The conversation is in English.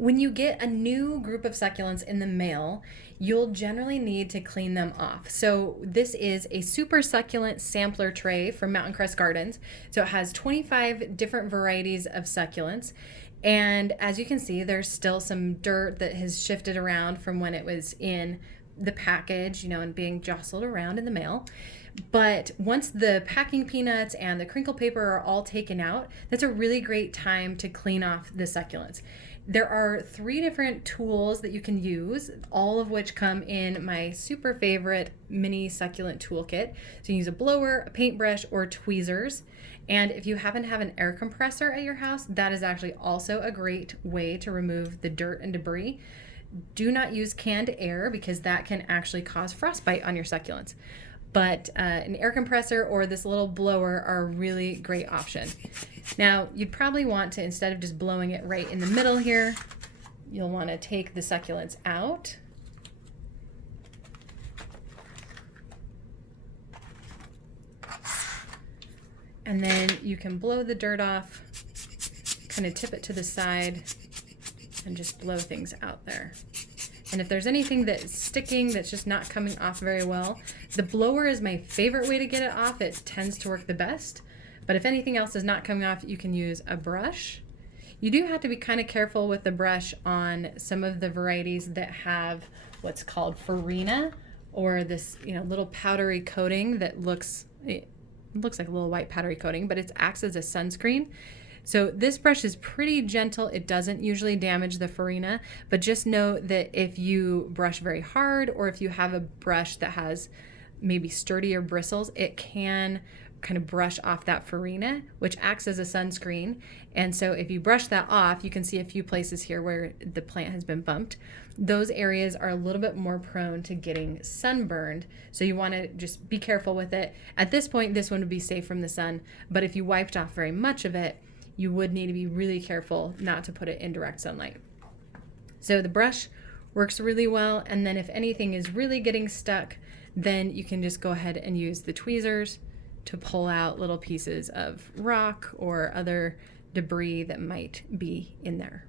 When you get a new group of succulents in the mail, you'll generally need to clean them off. So this is a super succulent sampler tray from Mountain Crest Gardens. So it has 25 different varieties of succulents. And as you can see, there's still some dirt that has shifted around from when it was in the package, and being jostled around in the mail. But once the packing peanuts and the crinkle paper are all taken out, that's a really great time to clean off the succulents. There are 3 different tools that you can use, all of which come in my super favorite mini succulent toolkit. So you use a blower, a paintbrush, or tweezers. And if you happen to have an air compressor at your house, that is actually also a great way to remove the dirt and debris. Do not use canned air because that can actually cause frostbite on your succulents. But an air compressor or this little blower are a really great option. Now, you'd probably want to, instead of just blowing it right in the middle here, you'll want to take the succulents out. And then you can blow the dirt off, kind of tip it to the side, and just blow things out there. And if there's anything that's sticking that's just not coming off very well, the blower is my favorite way to get it off. It tends to work the best. But if anything else is not coming off, you can use a brush. You do have to be kind of careful with the brush on some of the varieties that have what's called farina, or this little powdery coating that it looks like a little white powdery coating, but it acts as a sunscreen. So this brush is pretty gentle. It doesn't usually damage the farina, but just know that if you brush very hard, or if you have a brush that has maybe sturdier bristles, it can kind of brush off that farina, which acts as a sunscreen. And so if you brush that off, you can see a few places here where the plant has been bumped. Those areas are a little bit more prone to getting sunburned. So you want to just be careful with it. At this point, this one would be safe from the sun, but if you wiped off very much of it, you would need to be really careful not to put it in direct sunlight. So the brush works really well. And then if anything is really getting stuck, then you can just go ahead and use the tweezers to pull out little pieces of rock or other debris that might be in there.